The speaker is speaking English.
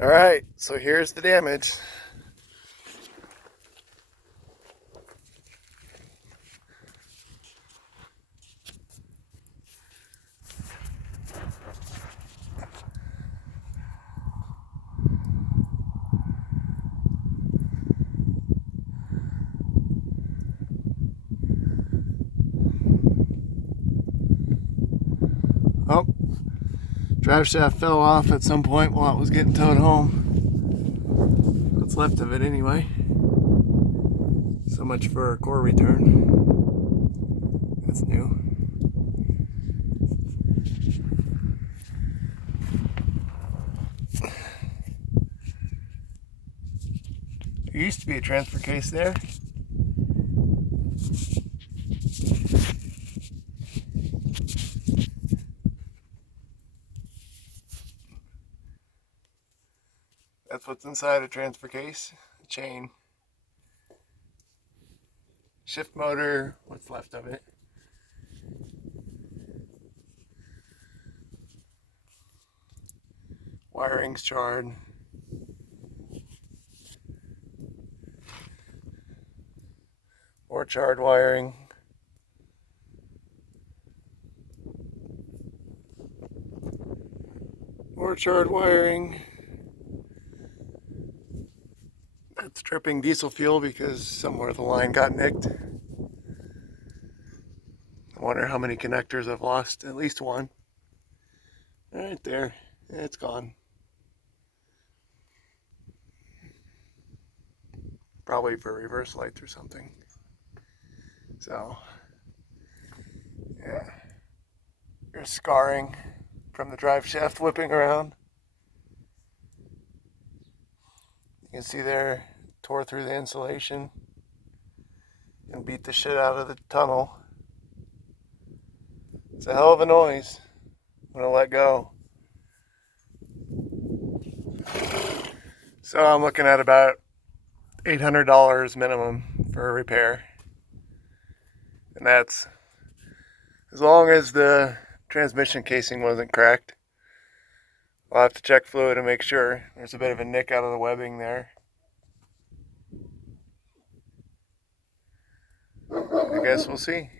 Alright, so here's the damage. Oh, drive shaft fell off at some point while it was getting towed home. What's left of it anyway. So much for a core return. That's new. There used to be a transfer case there. That's what's inside a transfer case. A chain. Shift motor, what's left of it. Wiring's charred. More charred wiring. More charred wiring. That's dripping diesel fuel because somewhere the line got nicked. I wonder how many connectors I've lost. At least one. Right there. It's gone. Probably for reverse lights or something. So, yeah. There's scarring from the drive shaft whipping around. You can see there, tore through the insulation and beat the shit out of the tunnel. It's a hell of a noise when I let go. So I'm looking at about $800 minimum for a repair. And that's as long as the transmission casing wasn't cracked. I'll have to check fluid and make sure. There's a bit of a nick out of the webbing there. I guess we'll see.